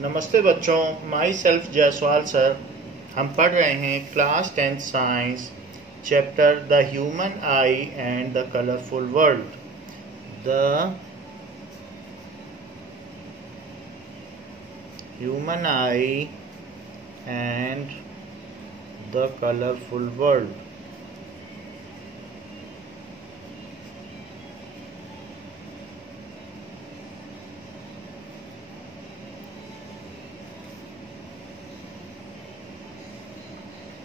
नमस्ते बच्चों, my self Jaiswal sir. हम पढ़ रहे हैं class 10th science chapter the human I and the colourful world. The human I and the colourful world.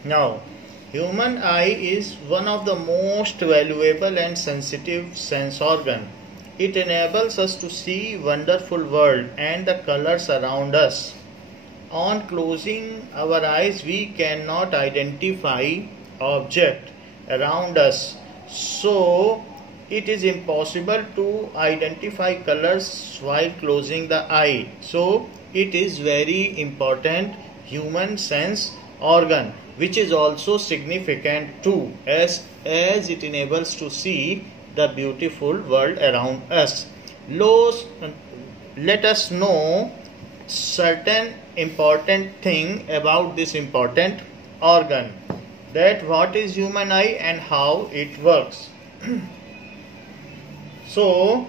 Now, human eye is one of the most valuable and sensitive sense organ. It enables us to see wonderful world and the colors around us. On closing our eyes, we cannot identify object around us. So, it is impossible to identify colors while closing the eye. So, it is very important human sense organ, which is also significant too, as it enables to see the beautiful world around us. Let us know certain important thing about this important organ, that what is human eye and how it works. So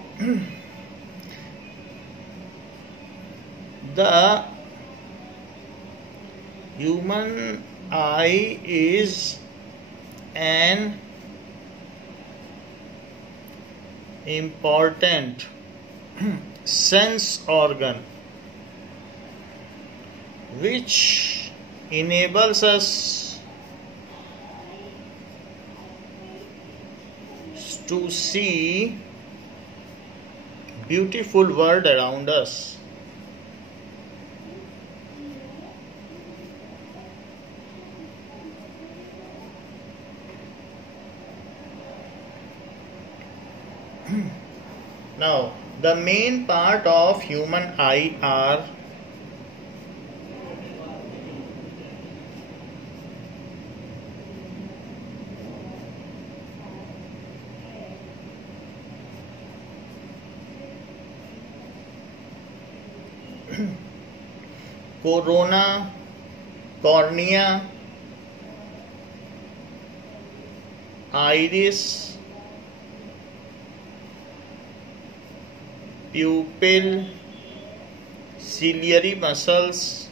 the human eye is an important sense organ which enables us to see beautiful world around us. Now, the main part of human eye are corona, cornea, iris, pupil, ciliary muscles,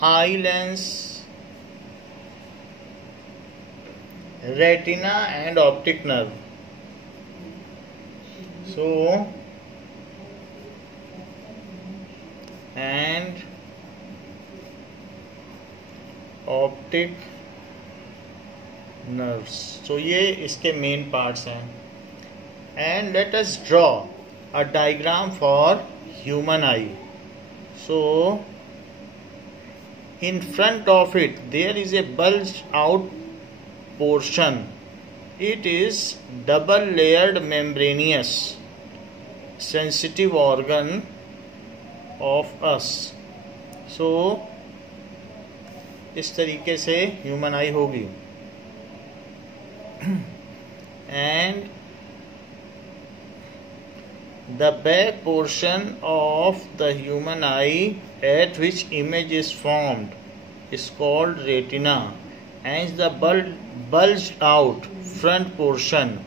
eye lens, retina and optic nerve. So, and optic nerves. So ये इसके main parts हैं. And let us draw a diagram for human eye. So in front of it there is a bulged out portion. It is double layered membranous sensitive organ of us. So इस तरीके से human आई होगी. And the back portion of the human eye at which image is formed is called retina, and the bulged out front portion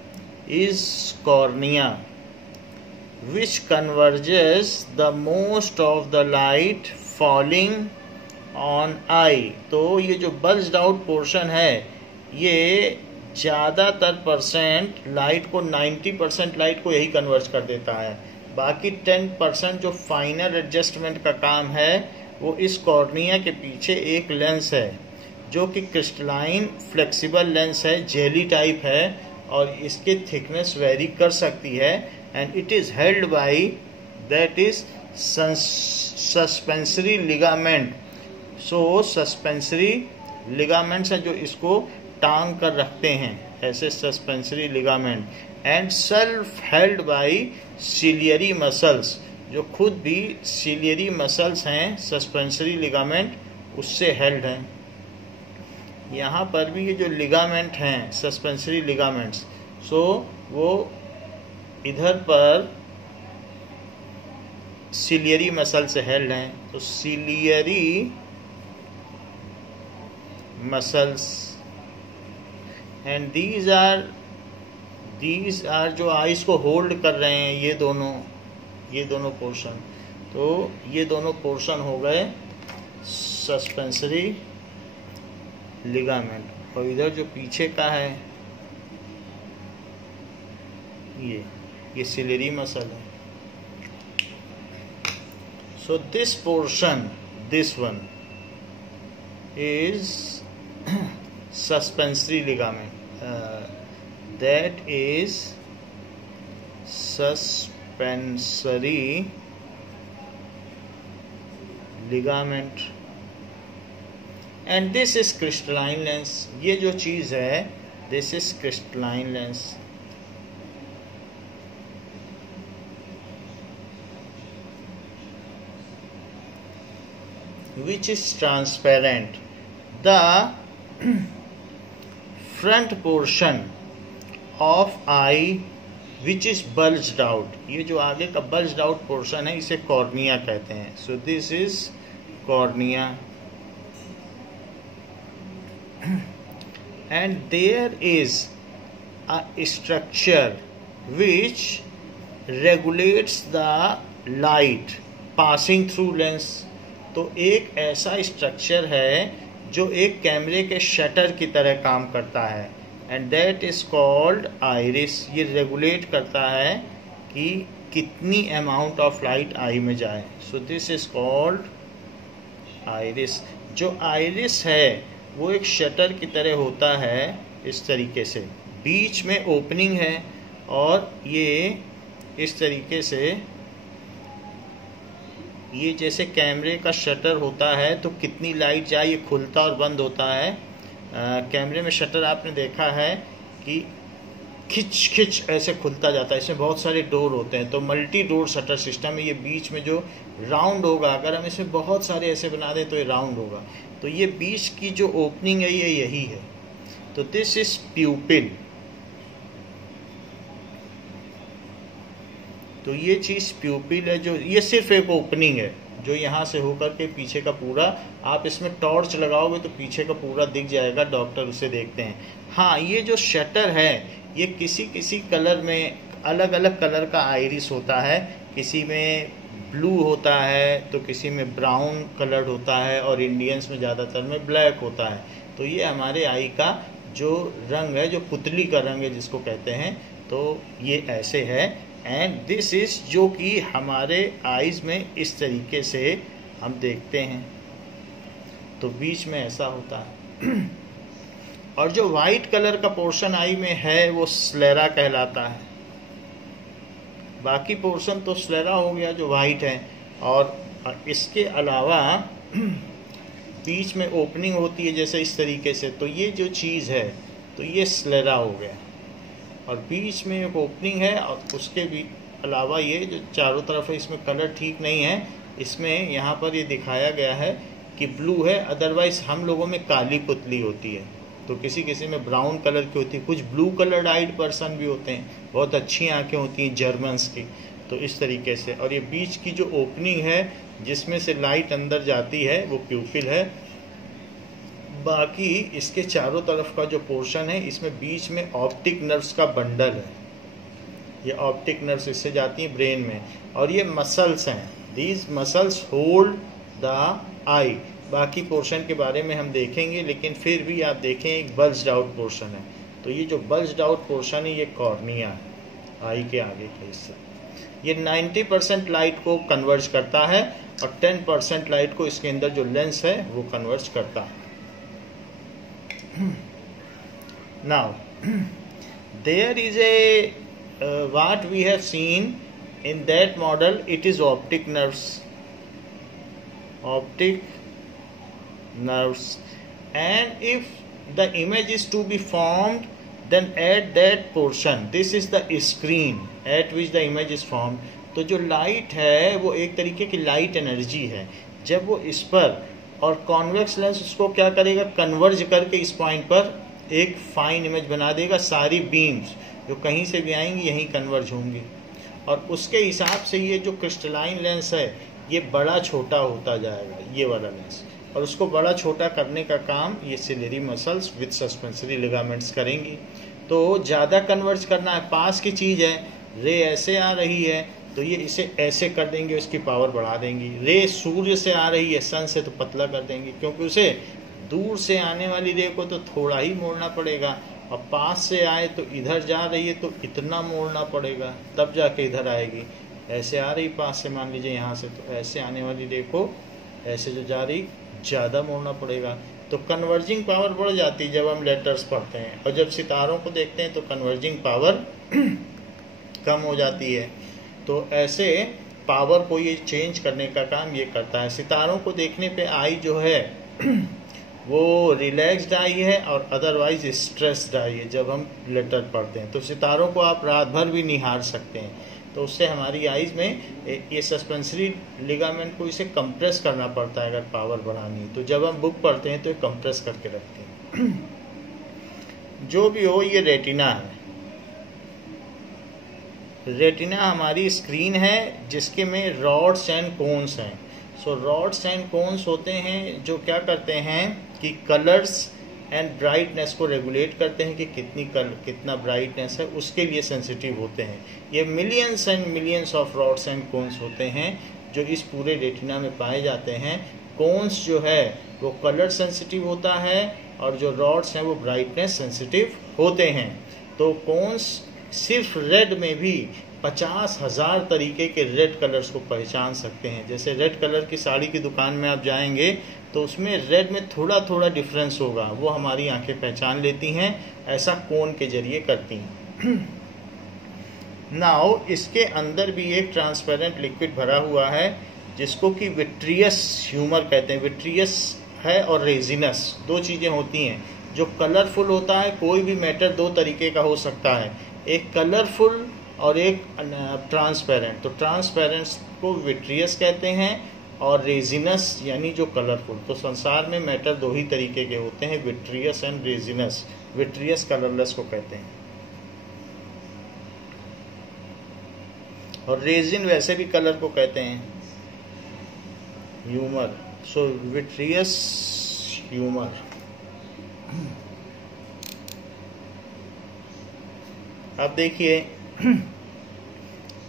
is cornea, which converges the most of the light falling on eye. तो ये जो bulged out portion है ये ज़्यादातर percent light को 90% light को यही convert कर देता है. बाकी 10% जो फाइनल एडजस्टमेंट का काम है वो इस कॉर्निया के पीछे एक लेंस है जो कि क्रिस्टलाइन फ्लेक्सिबल लेंस है, जेली टाइप है, और इसके थिकनेस वेरी कर सकती है. And it is held by that is suspensory ligament. So suspensory ligaments हैं जो इसको टांग कर रखते हैं, ऐसे suspensory ligament. And self held by ciliary muscles, जो खुद भी सिलियरी मसल्स हैं, सस्पेंसरी लिगामेंट उससे हेल्ड हैं. यहाँ पर भी ये जो लिगामेंट हैं, सस्पेंसरी लिगामेंट्स, सो वो इधर पर सिलियरी मसल से हेल्ड हैं, तो ciliary muscles and these are जो आइज को होल्ड कर रहे हैं ये दोनों पोर्शन। तो ये दोनों पोर्शन हो गए सस्पेंसरी लिगामेंट। और इधर जो पीछे का है ये सिलियरी मसल है। So this portion, this one is suspensory ligament. That is suspensory ligament. And this is crystalline lens. ये जो चीज़ है, this is crystalline lens. Which is transparent. The front portion of eye which is bulged out, ये जो आगे का bulged out portion है इसे cornea कहते हैं। So this is cornea and there is a structure which regulates the light passing through lens। तो एक ऐसा स्ट्रक्चर है जो एक कैमरे के शटर की तरह काम करता है and that is called iris. ये रेगुलेट करता है कि कितनी अमाउंट ऑफ लाइट आई में जाए। So this is called iris. जो आइरिस है वो एक शटर की तरह होता है इस तरीके से, बीच में ओपनिंग है और ये इस तरीके से, ये जैसे कैमरे का शटर होता है तो कितनी लाइट जाए ये खुलता और बंद होता है। कैमरे में शटर आपने देखा है कि खिंच खिंच ऐसे खुलता जाता है, इसमें बहुत सारे डोर होते हैं। तो मल्टी डोर शटर सिस्टम है। ये बीच में जो राउंड होगा, अगर हम इसमें बहुत सारे ऐसे बना दें तो ये राउंड होगा। तो ये बीच की जो ओपनिंग है ये यही है। तो दिस इज प्यूपिल। तो ये चीज़ प्यूपिल है, जो ये सिर्फ एक ओपनिंग है जो यहाँ से होकर के पीछे का पूरा, आप इसमें टॉर्च लगाओगे तो पीछे का पूरा दिख जाएगा, डॉक्टर उसे देखते हैं। हाँ, ये जो शटर है ये किसी किसी कलर में, अलग अलग कलर का आइरिस होता है। किसी में ब्लू होता है तो किसी में ब्राउन कलर होता है और इंडियंस में ज़्यादातर में ब्लैक होता है। तो ये हमारे आई का जो रंग है, जो पुतली का रंग है जिसको कहते हैं, तो ये ऐसे है। एंड दिस इज जो कि हमारे आईज में इस तरीके से हम देखते हैं, तो बीच में ऐसा होता है। और जो वाइट कलर का पोर्शन आई में है वो स्लेरा कहलाता है। बाकी पोर्शन तो स्लेरा हो गया जो वाइट है, और इसके अलावा बीच में ओपनिंग होती है जैसे इस तरीके से, तो ये जो चीज़ है तो ये स्लेरा हो गया। और बीच में एक ओपनिंग है और उसके भी अलावा ये जो चारों तरफ है इसमें कलर ठीक नहीं है। इसमें यहाँ पर ये दिखाया गया है कि ब्लू है, अदरवाइज हम लोगों में काली पुतली होती है, तो किसी किसी में ब्राउन कलर की होती है। कुछ ब्लू कलर्ड आइड पर्सन भी होते हैं, बहुत अच्छी आंखें होती हैं जर्मन्स की, तो इस तरीके से। और ये बीच की जो ओपनिंग है जिसमें से लाइट अंदर जाती है वो प्यूपिल है। बाकी इसके चारों तरफ का जो पोर्शन है इसमें बीच में ऑप्टिक नर्व्स का बंडल है। ये ऑप्टिक नर्व्स इससे जाती हैं ब्रेन में, और ये मसल्स हैं। दीज मसल्स होल्ड द आई। बाकी पोर्शन के बारे में हम देखेंगे, लेकिन फिर भी आप देखें एक बल्ज्ड आउट पोर्शन है। तो ये जो बल्ज्ड आउट पोर्शन है ये कॉर्निया है, आई के आगे का हिस्सा। ये 90% लाइट को कन्वर्ज करता है और 10% लाइट को इसके अंदर जो लेंस है वो कन्वर्ज करता है। Now there is a what we have seen in that model, it is optic nerves, and if the image is to be formed, then at that portion, this is the screen at which the image is formed। तो जो light है वो एक तरीके की light energy है। जब वो इस पर, और कॉन्वेक्स लेंस उसको क्या करेगा, कन्वर्ज करके इस पॉइंट पर एक फाइन इमेज बना देगा। सारी बीम्स जो कहीं से भी आएंगी यहीं कन्वर्ज होंगी, और उसके हिसाब से ये जो क्रिस्टलाइन लेंस है ये बड़ा छोटा होता जाएगा, ये वाला लेंस, और उसको बड़ा छोटा करने का काम ये ciliary muscles with suspensory ligaments करेंगी। तो ज़्यादा कन्वर्ज करना है, पास की चीज़ है, रे ऐसे आ रही है तो ये इसे ऐसे कर देंगे, उसकी पावर बढ़ा देंगी। रे सूर्य से आ रही है, सन से, तो पतला कर देंगे, क्योंकि उसे दूर से आने वाली रे को तो थोड़ा ही मोड़ना पड़ेगा, और पास से आए तो इधर जा रही है तो इतना मोड़ना पड़ेगा, तब जाके इधर आएगी। ऐसे आ रही पास से, मान लीजिए यहाँ से, तो ऐसे आने वाली रे को ऐसे जो जा रही ज़्यादा मोड़ना पड़ेगा। तो कन्वर्जिंग पावर बढ़ जाती है जब हम लेटर्स पढ़ते हैं, और जब सितारों को देखते हैं तो कन्वर्जिंग पावर कम हो जाती है। तो ऐसे पावर को ये चेंज करने का काम ये करता है। सितारों को देखने पे आई जो है वो रिलैक्स्ड आई है और अदरवाइज स्ट्रेस्ड आई है जब हम लेटर पढ़ते हैं। तो सितारों को आप रात भर भी निहार सकते हैं, तो उससे हमारी आइज़ में ये सस्पेंसरी लिगामेंट को इसे कंप्रेस करना पड़ता है अगर पावर बढ़ानी है। तो जब हम बुक पढ़ते हैं तो ये कंप्रेस करके रखते हैं। जो भी हो, ये रेटिना है। रेटिना हमारी स्क्रीन है जिसके में रॉड्स एंड कोन्स हैं। सो रॉड्स एंड कोन्स होते हैं जो क्या करते हैं कि कलर्स एंड ब्राइटनेस को रेगुलेट करते हैं कि कितना ब्राइटनेस है, उसके लिए सेंसिटिव होते हैं। ये millions and millions of rods and cones होते हैं जो इस पूरे रेटिना में पाए जाते हैं। कोन्स जो है वो कलर सेंसिटिव होता है, और जो रॉड्स हैं वो ब्राइटनेस सेंसिटिव होते हैं। तो कोन्स सिर्फ रेड में भी 50,000 तरीके के रेड कलर्स को पहचान सकते हैं। जैसे रेड कलर की साड़ी की दुकान में आप जाएंगे तो उसमें रेड में थोड़ा थोड़ा डिफरेंस होगा, वो हमारी आंखें पहचान लेती हैं, ऐसा कोन के जरिए करती हैं। नाउ इसके अंदर भी एक ट्रांसपेरेंट लिक्विड भरा हुआ है जिसको कि विट्रियस ह्यूमर कहते हैं। विट्रियस है और रेजिनस, दो चीज़ें होती हैं। जो कलरफुल होता है, कोई भी मैटर दो तरीके का हो सकता है, एक कलरफुल और एक ट्रांसपेरेंट। तो ट्रांसपेरेंट को विट्रियस कहते हैं और रेजिनस यानी जो कलरफुल। तो संसार में मैटर दो ही तरीके के होते हैं, vitreous and resinous. Vitreous colourless को कहते हैं, और रेजिन वैसे भी कलर को कहते हैं, ह्यूमर। सो विट्रियस ह्यूमर। अब देखिए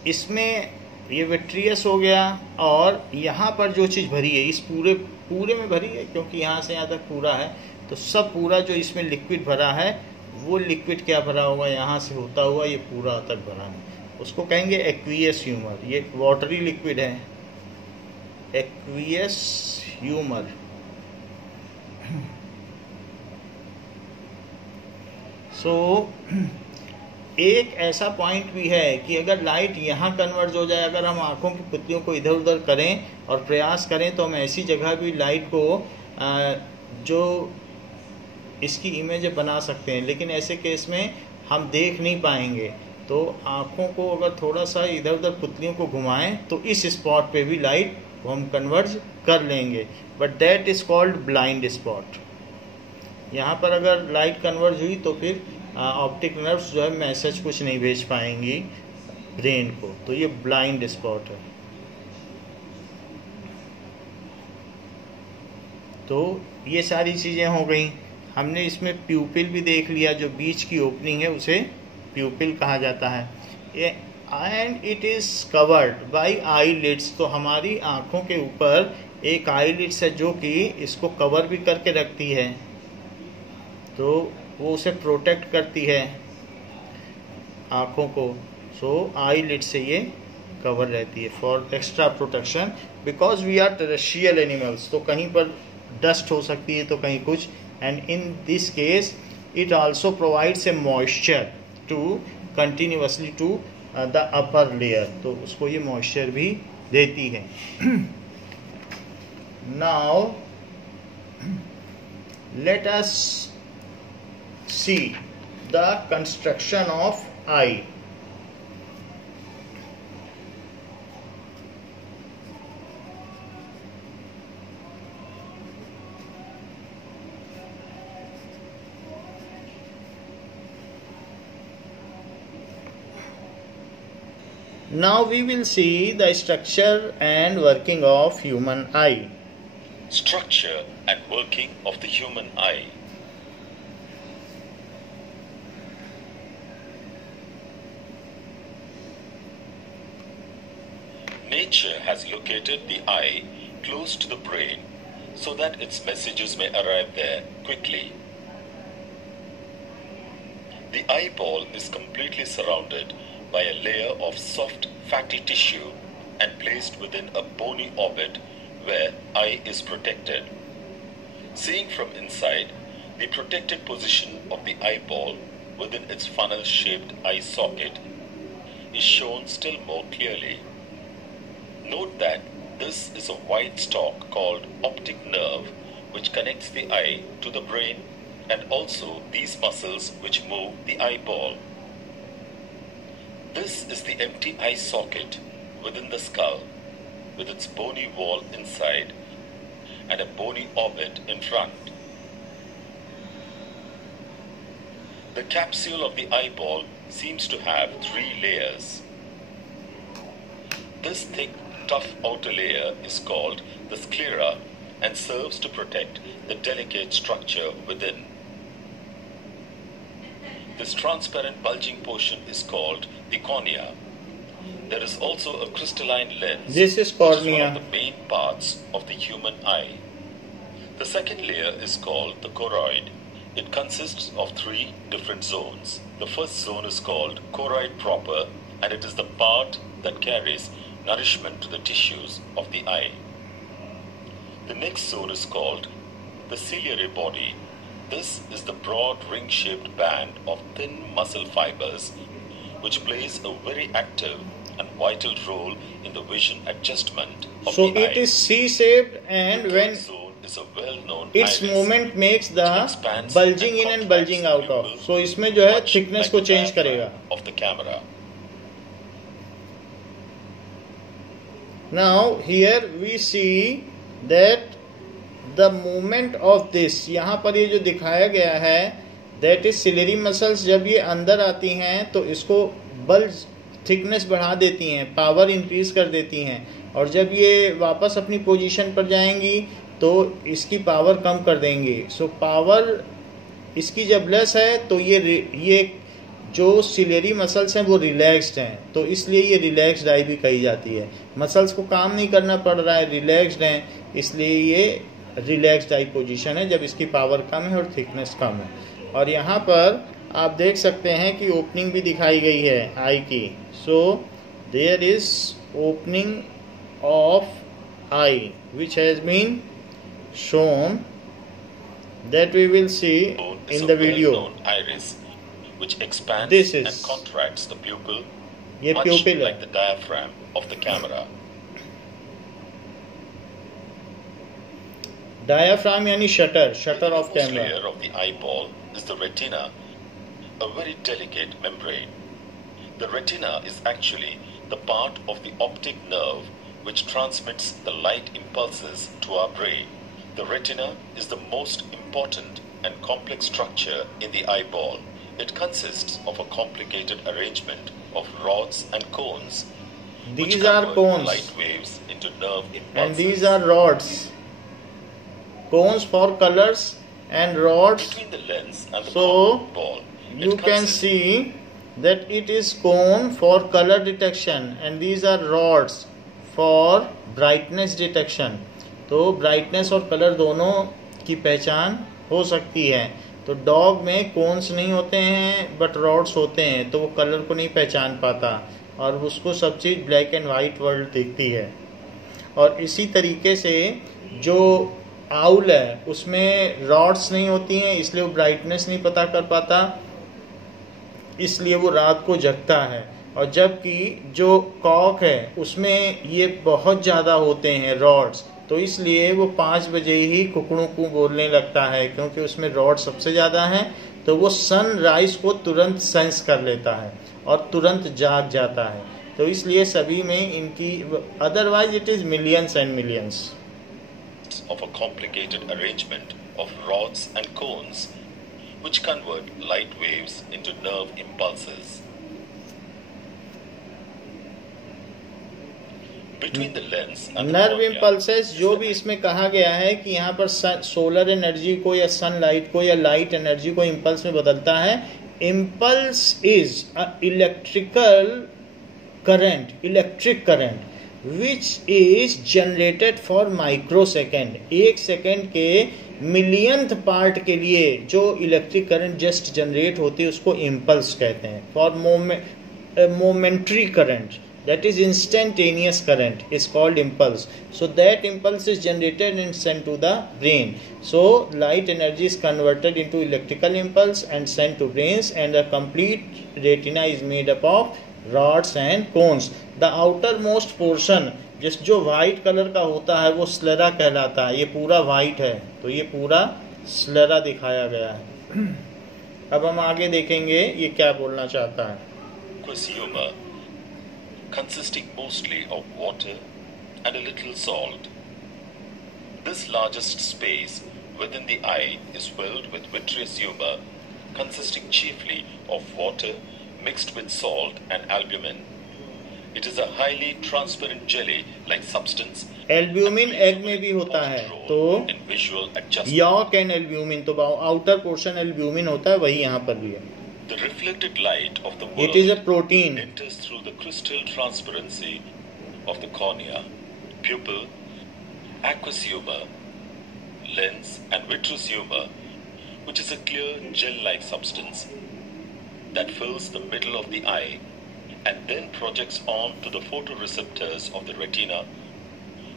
इसमें ये विट्रियस हो गया, और यहाँ पर जो चीज़ भरी है इस पूरे में भरी है, क्योंकि यहाँ से यहाँ तक पूरा है, तो सब पूरा जो इसमें लिक्विड भरा है वो लिक्विड क्या भरा होगा, यहाँ से होता हुआ ये पूरा तक भरा है, उसको कहेंगे एक्वियस ह्यूमर। ये वाटरी लिक्विड है, एक्वियस ह्यूमर। सो एक ऐसा पॉइंट भी है कि अगर लाइट यहाँ कन्वर्ज हो जाए, अगर हम आँखों की पुतलियों को इधर उधर करें और प्रयास करें तो हम ऐसी जगह भी लाइट को जो इसकी इमेज बना सकते हैं, लेकिन ऐसे केस में हम देख नहीं पाएंगे। तो आँखों को अगर थोड़ा सा इधर उधर पुतलियों को घुमाएं तो इस स्पॉट पे भी लाइट को हम कन्वर्ज कर लेंगे, but that is called blind spot. यहाँ पर अगर लाइट कन्वर्ज हुई तो फिर ऑप्टिक नर्व्स जो है मैसेज कुछ नहीं भेज पाएंगी ब्रेन को, तो ये ब्लाइंड स्पॉट है। तो ये सारी चीज़ें हो गई। हमने इसमें प्यूपिल भी देख लिया, जो बीच की ओपनिंग है उसे प्यूपिल कहा जाता है। And it is covered by eyelids. तो हमारी आँखों के ऊपर एक आईलिड्स है जो कि इसको कवर भी करके रखती है, तो वो उसे प्रोटेक्ट करती है आँखों को। सो आईलिड से ये कवर रहती है for extra protection, because we are terrestrial animals. तो कहीं पर डस्ट हो सकती है तो कहीं कुछ, and in this case it also provides a moisture to continuously to the upper layer, तो उसको ये मॉइस्चर भी देती है। Now let us see the construction of eye. Now we will see the structure and working of human eye. Structure and working of the human eye. Nature has located the eye close to the brain so that its messages may arrive there quickly. The eyeball is completely surrounded by a layer of soft fatty tissue and placed within a bony orbit where eye is protected. Seeing from inside, the protected position of the eyeball within its funnel-shaped eye socket is shown still more clearly. Note that this is a white stalk called optic nerve which connects the eye to the brain and also these muscles which move the eyeball. This is the empty eye socket within the skull with its bony wall inside and a bony orbit in front. The capsule of the eyeball seems to have 3 layers. This thick, tough outer layer is called the sclera and serves to protect the delicate structure within. This transparent bulging portion is called the cornea. There is also a crystalline lens. This is Which is cornea. one of the main parts of the human eye. The second layer is called the choroid. It consists of 3 different zones. The first zone is called choroid proper and it is the part that carries nourishment to the tissues of the eye. The next zone is called the ciliary body. This is the broad ring-shaped band of thin muscle fibers which plays a very active and vital role in the vision adjustment of So the eye. it is C-shaped, and The when third zone is a well-known its iris. movement makes the expands bulging and in and contracts bulging the out pupil of. So इसमें जो है much thickness like को the change diaphragm करेगा. of the camera. Now here we see that the movement of this, यहाँ पर ये जो दिखाया गया है, that is ciliary muscles जब ये अंदर आती हैं तो इसको बल्ज थिकनेस बढ़ा देती हैं, पावर इंक्रीज कर देती हैं, और जब ये वापस अपनी पोजीशन पर जाएंगी तो इसकी पावर कम कर देंगे. सो पावर इसकी जब लेस है तो ये जो सिलेरी मसल्स हैं वो रिलैक्स्ड हैं, तो इसलिए ये रिलैक्स्ड आई भी कही जाती है. मसल्स को काम नहीं करना पड़ रहा है, रिलैक्स्ड हैं, इसलिए ये रिलैक्स्ड आई पोजीशन है जब इसकी पावर कम है और थिकनेस कम है. और यहाँ पर आप देख सकते हैं कि ओपनिंग भी दिखाई गई है आई की. So there is opening of eye which has been shown that we will see Is in a the video. well-known iris which expands This is- and contracts the pupil ये much pupil है. like the diaphragm of the camera. Diaphragm यानी shutter of The camera. layer of the eyeball is the retina, a very delicate membrane. The retina is actually the part of the optic nerve which transmits the light impulses to our brain. The retina is the most important and complex structure in the eyeball. It consists of a complicated arrangement of rods and cones which These are convert cones light waves into nerve impulses. and these are rods. Cones for colors and rods. Between the lens and the So, ball, You it can consists see that it is cone for color detection and these are rods for brightness detection. तो brightness और colour दोनों की पहचान हो सकती है. तो dog में कोन्स नहीं होते हैं बट रॉड्स होते हैं, तो वो कलर को नहीं पहचान पाता और उसको सब चीज़ ब्लैक एंड वाइट वर्ल्ड दिखती है. और इसी तरीके से जो आउल है उसमें रॉड्स नहीं होती हैं, इसलिए वो ब्राइटनेस नहीं पता कर पाता, इसलिए वो रात को जगता है. और जबकि जो कॉक है उसमें ये बहुत ज़्यादा होते हैं रॉड्स, तो इसलिए वो 5 बजे ही कुकड़ों को बोलने लगता है, क्योंकि उसमें रॉड सबसे ज़्यादा हैं. तो वो सनराइज को तुरंत सेंस कर लेता है और तुरंत जाग जाता है. तो इसलिए सभी में इनकी, otherwise it is millions and millions. of a complicated arrangement of rods and cones which convert light waves into nerve impulses. Between the lens and the nerve cornea, impulses, जो भी इसमें कहा गया है कि यहाँ पर सोलर एनर्जी को या सनलाइट को या लाइट एनर्जी को इम्पल्स में बदलता है. Impulse is electrical current which is generated for microsecond. 1 second के मिलियंथ पार्ट के लिए जो इलेक्ट्रिक करंट जस्ट जनरेट होती है उसको इम्पल्स कहते हैं. For momentary current, that is instantaneous current, is called impulse. So that impulse is generated and sent to the brain. So light energy is converted into electrical impulse and sent to brains, and the complete retina is made up of rods and cones. The outermost portion जो white colour का होता है वो स्लेरा कहलाता है. ये पूरा white है तो ये पूरा स्लेरा दिखाया गया है. अब हम आगे देखेंगे ये क्या बोलना चाहता है. Aquasoma, consisting mostly of water and a little salt. This largest space within the eye is filled with vitreous humor, consisting chiefly of water mixed with salt and albumin. It is a highly transparent jelly-like substance. Albumin egg में भी होता है तो York and albumin, तो outer portion albumin होता है, वही यहाँ पर भी है. The reflected light of the world It is a protein. enters through the crystal transparency of the cornea, pupil, aqueous humor, lens, and vitreous humor, which is a clear gel-like substance that fills the middle of the eye and then projects on to the photoreceptors of the retina,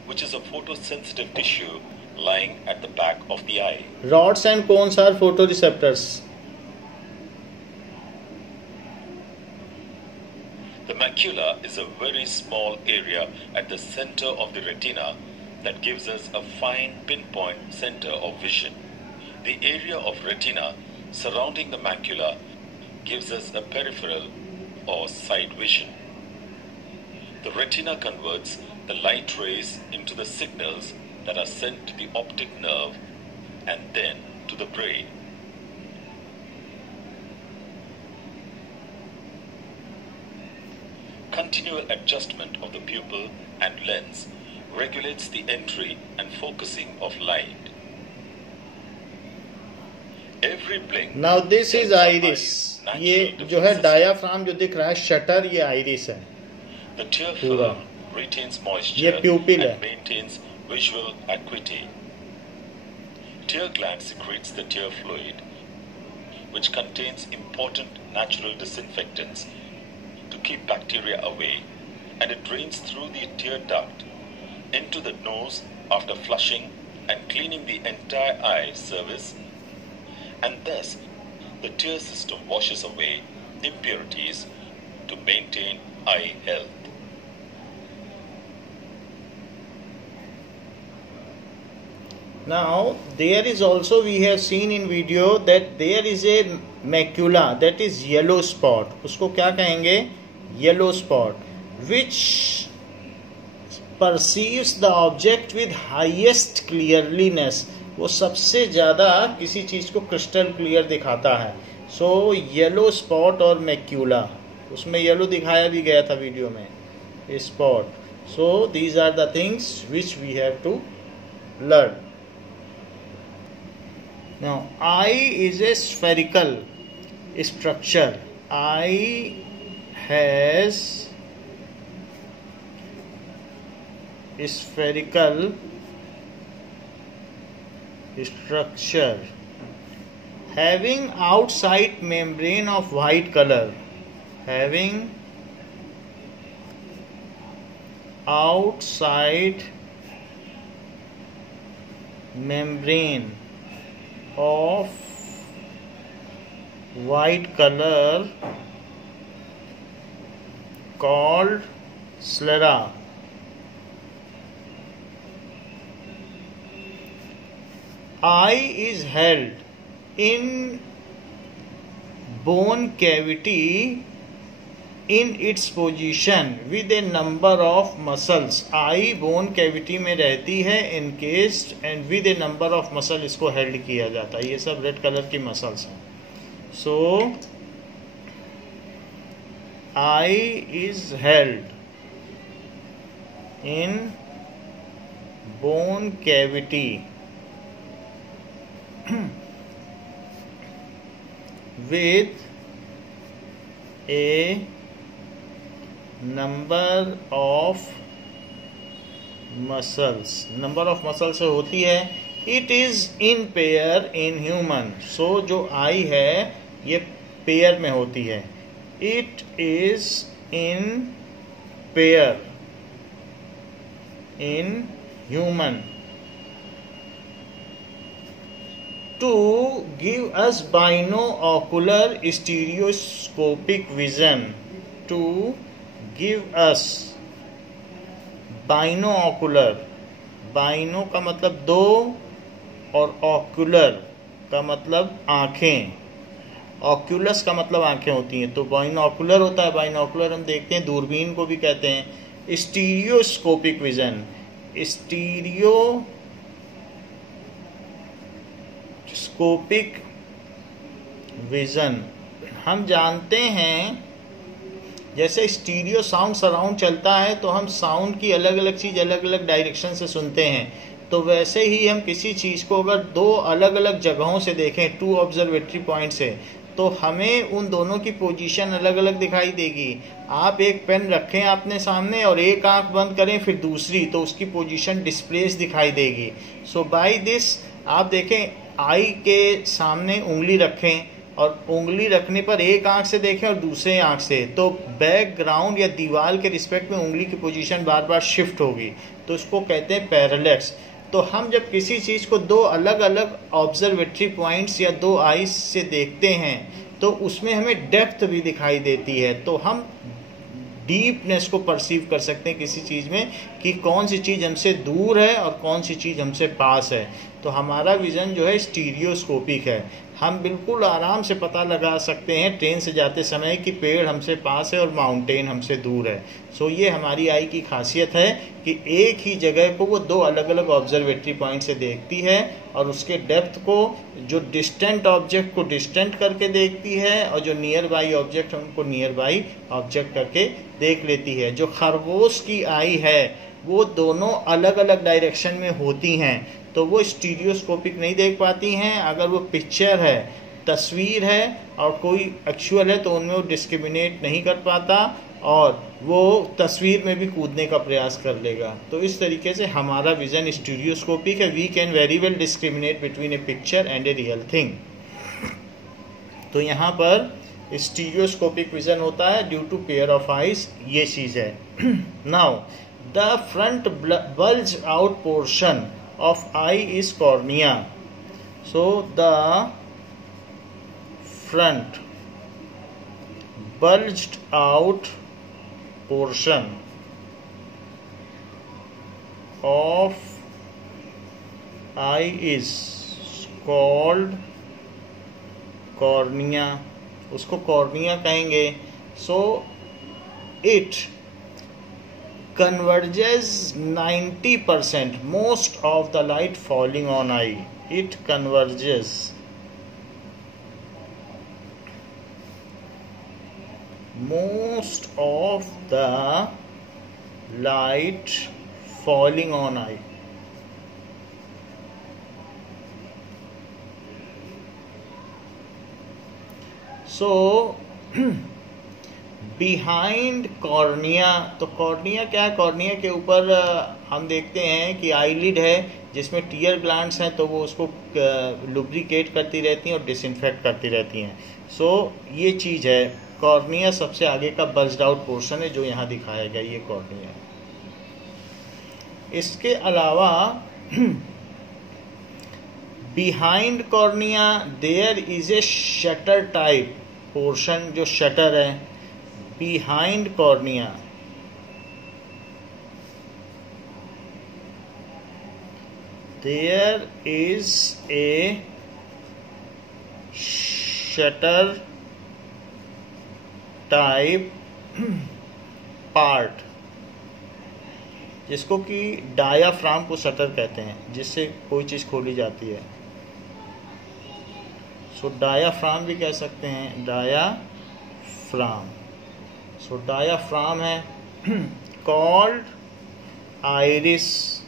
which is a photosensitive tissue lying at the back of the eye. Rods and cones are photoreceptors. The macula is a very small area at the center of the retina that gives us a fine pinpoint center of vision. The area of retina surrounding the macula gives us a peripheral or side vision. The retina converts the light rays into the signals that are sent to the optic nerve and then to the brain. Continual adjustment of the pupil and lens regulates the entry and focusing of light. Every blink. Now this is iris. ये जो है diaphragm जो दिख रहा है shutter, ये iris है. The tear film retains moisture ये प्यूपिल है. and maintains visual acuity. Tear gland secretes the tear fluid, which contains important natural disinfectants to keep bacteria away, and it drains through the tear duct into the nose after flushing and cleaning the entire eye surface, and thus the tear system washes away impurities to maintain eye health. Now there is also, we have seen in video that there is a macula, that is yellow spot. उसको क्या कहेंगे? Yellow spot, which perceives the object with highest clearliness. वो सबसे ज़्यादा किसी चीज़ को crystal clear दिखाता है. सो येलो स्पॉट और मैक्यूला, उसमें येलो दिखाया भी गया था वीडियो में, spot. So these are the things which we have to learn. Now eye is a spherical structure. Eye has spherical structure having outside membrane of white color, having outside membrane of white color called sclera. Eye is held in bone cavity in its position with a number of muscles. Eye bone cavity में रहती है encased and with a number of muscle इसको held किया जाता है. ये सब red colour की मसल्स हैं. So eye is held in bone cavity with a number of muscles. Number of muscle से होती है. It is in pair in human. So जो आई है ये पेयर में होती है. It is in pair in human. To give us binocular stereoscopic vision. To give us binocular. Bino का मतलब दो और ऑक्यूलर का मतलब आंखें. ऑक्यूलस का मतलब आंखें होती हैं, तो बाइनोकुलर होता है. बाइनोकुलर हम देखते हैं, दूरबीन को भी कहते हैं. Stereoscopic vision. स्टीरियोस्कोपिक विजन हम जानते हैं, जैसे स्टीरियो साउंड सराउंड चलता है तो हम साउंड की अलग अलग चीज़ अलग अलग डायरेक्शन से सुनते हैं. तो वैसे ही हम किसी चीज़ को अगर दो अलग अलग जगहों से देखें, टू ऑब्जर्वेटरी पॉइंट से, तो हमें उन दोनों की पोजीशन अलग अलग दिखाई देगी. आप एक पेन रखें अपने सामने और एक आंख बंद करें फिर दूसरी, तो उसकी पोजीशन डिस्प्लेस दिखाई देगी. सो बाय दिस आप देखें, आई के सामने उंगली रखें और उंगली रखने पर एक आंख से देखें और दूसरे आंख से, तो बैकग्राउंड या दीवार के रिस्पेक्ट में उंगली की पोजीशन बार बार शिफ्ट होगी. तो इसको कहते हैं पैरेलैक्स. तो हम जब किसी चीज़ को दो अलग अलग ऑब्जर्वेटरी पॉइंट्स या दो आईज से देखते हैं तो उसमें हमें डेप्थ भी दिखाई देती है. तो हम डीपनेस को परसीव कर सकते हैं किसी चीज़ में कि कौन सी चीज़ हमसे दूर है और कौन सी चीज़ हमसे पास है. तो हमारा विज़न जो है स्टीरियोस्कोपिक है. हम बिल्कुल आराम से पता लगा सकते हैं ट्रेन से जाते समय कि पेड़ हमसे पास है और माउंटेन हमसे दूर है. सो ये हमारी आई की खासियत है कि एक ही जगह को वो दो अलग अलग ऑब्जर्वेटरी पॉइंट से देखती है और उसके डेप्थ को, जो डिस्टेंट ऑब्जेक्ट को डिस्टेंट करके देखती है और जो नियर बाई ऑब्जेक्ट उनको नियर बाई ऑब्जेक्ट करके देख लेती है. जो खरगोश की आई है वो दोनों अलग अलग डायरेक्शन में होती हैं, तो वो स्टीरियोस्कोपिक नहीं देख पाती हैं. अगर वो पिक्चर है, तस्वीर है और कोई एक्चुअल है, तो उनमें वो डिस्क्रिमिनेट नहीं कर पाता और वो तस्वीर में भी कूदने का प्रयास कर लेगा. तो इस तरीके से हमारा विजन स्टीरियोस्कोपिक है. We can very well discriminate between a picture and a real thing. तो यहाँ पर स्टीरियोस्कोपिक विजन होता है due to pair of eyes. ये चीज़ है. Now the front bulge out portion of eye is cornea. So the front bulged out portion of eye is called cornea. उसको cornea कहेंगे. So it converges 90% most of the light falling on eye. It converges most of the light falling on eye. So behind cornea. तो cornea क्या है? Cornea के ऊपर हम देखते हैं कि आईलिड है जिसमें टीयर ग्लैंड्स हैं, तो वो उसको लुब्रिकेट करती रहती हैं और डिसइंफेक्ट करती रहती हैं. सो ये चीज़ है. कॉर्निया सबसे आगे का बल्ज्ड आउट पोर्शन है जो यहाँ दिखाया गया, ये कॉर्निया है. इसके अलावा behind cornea there is a shutter type portion, जो शटर है behind cornea. There is a shutter type part जिसको कि डायाफ्राम को शटर कहते हैं, जिससे कोई चीज़ खोली जाती है. सो डायाफ्राम भी कह सकते हैं, डायाफ्राम. सो डायाफ्राम है called iris.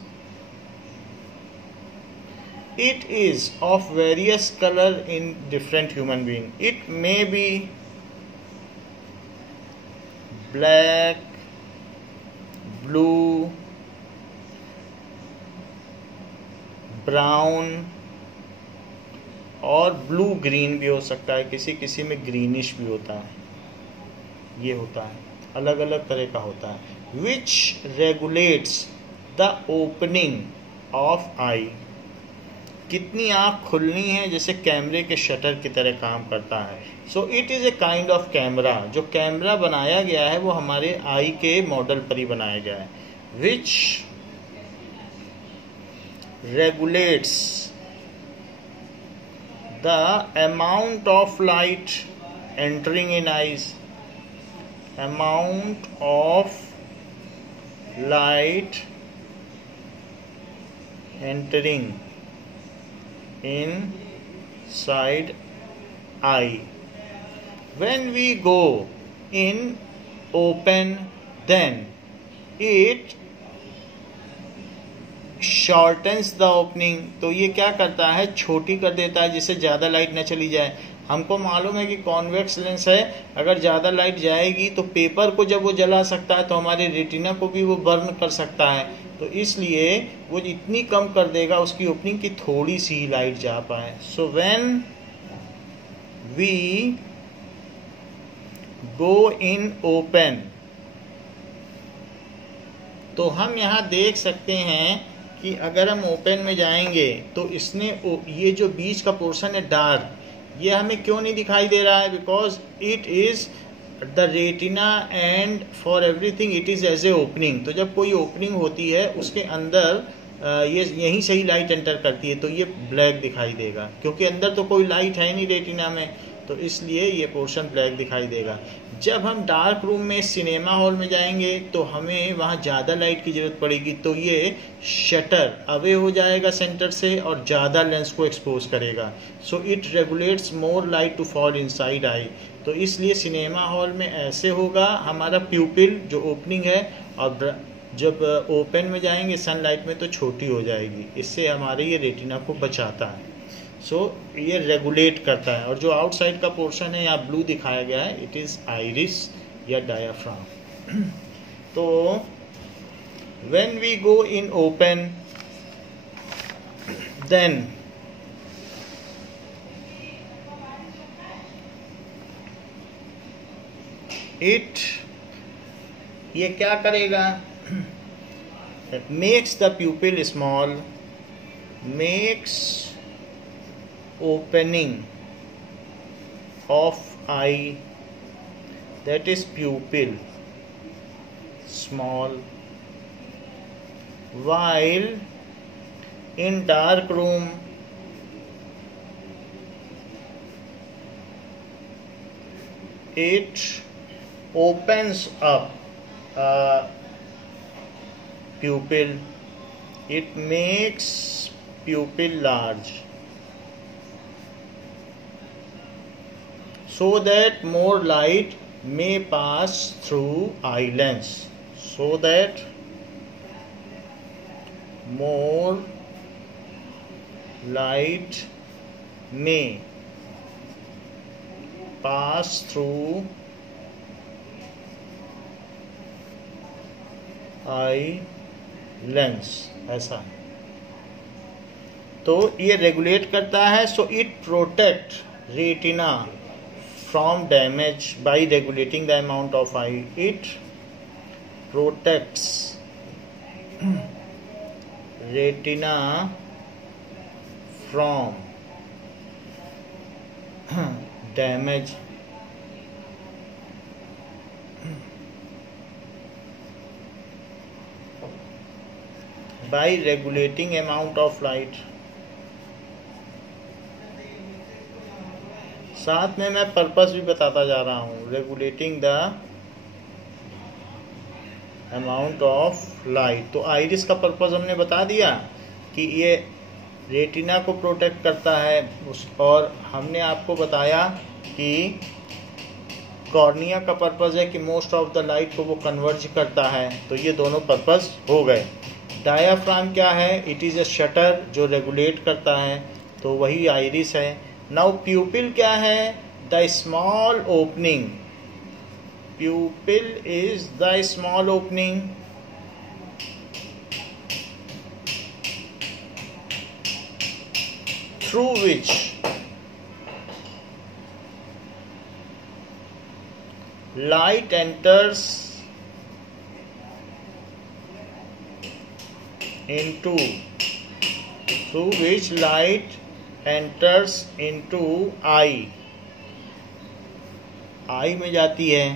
It is of various color in different human being. It may be black, blue, brown और ब्लू ग्रीन भी हो सकता है, किसी किसी में ग्रीनिश भी होता है, ये होता है, अलग अलग तरह का होता है। Which regulates the opening of eye, कितनी आँख खुलनी है, जैसे कैमरे के शटर की तरह काम करता है। So it is a kind of camera. जो कैमरा बनाया गया है वो हमारे आई के मॉडल पर ही बनाया गया है। विच regulates the amount of light entering in eyes, amount of light entering inside eye. When we go in open, then it shortens the opening. तो ये क्या करता है, छोटी कर देता है जिससे ज़्यादा लाइट न चली जाए। हमको मालूम है कि कॉन्वेक्स लेंस है, अगर ज़्यादा लाइट जाएगी तो पेपर को जब वो जला सकता है तो हमारे रेटिना को भी वो बर्न कर सकता है। तो इसलिए वो इतनी कम कर देगा उसकी ओपनिंग की थोड़ी सी लाइट जा पाए। So when we go in open, तो हम यहाँ देख सकते हैं कि अगर हम ओपन में जाएंगे तो इसने ये जो बीच का पोर्शन है डार्क, ये हमें क्यों नहीं दिखाई दे रहा है? Because it is the retina and for everything it is as a opening. तो जब कोई ओपनिंग होती है उसके अंदर ये यहीं से ही लाइट एंटर करती है, तो ये ब्लैक दिखाई देगा, क्योंकि अंदर तो कोई लाइट है नहीं रेटिना में, तो इसलिए ये पोर्शन ब्लैक दिखाई देगा। जब हम डार्क रूम में सिनेमा हॉल में जाएंगे तो हमें वहाँ ज़्यादा लाइट की ज़रूरत पड़ेगी, तो ये शटर अवे हो जाएगा सेंटर से और ज़्यादा लेंस को एक्सपोज करेगा। So it regulates more light to fall inside eye. तो इसलिए सिनेमा हॉल में ऐसे होगा, हमारा प्यूपिल जो ओपनिंग है, और जब ओपन में जाएंगे सनलाइट में तो छोटी हो जाएगी। इससे हमारे ये रेटिना को बचाता है। सो ये रेगुलेट करता है। और जो आउटसाइड का पोर्शन है यहाँ ब्लू दिखाया गया है, इट इज़ आइरिस या डायाफ्राम। तो when we go in open, then it ये क्या करेगा, makes the pupil small, makes opening of eye, that is pupil, small, while in dark room it opens up pupil, it makes pupil large, so that more light may pass through eye lens, so that more light may pass through eye lens। ऐसा है। तो ये regulate करता है। So it protect retina from damage by regulating the amount of eye. It protects retina from damage by regulating amount of light। साथ में मैं purpose भी बताता जा रहा हूँ, regulating the amount of light. तो आइरिस का पर्पस हमने बता दिया कि ये रेटिना को प्रोटेक्ट करता है और हमने आपको बताया कि कॉर्निया का पर्पज़ है कि मोस्ट ऑफ द लाइट को वो कन्वर्ज करता है, तो ये दोनों पर्पज़ हो गए। डायाफ्राम क्या है? इट इज़ अ शटर जो रेगुलेट करता है, तो वही आइरिस है। नाउ प्यूपिल क्या है? The small opening. प्यूपिल is the small opening through which light enters into eye में जाती है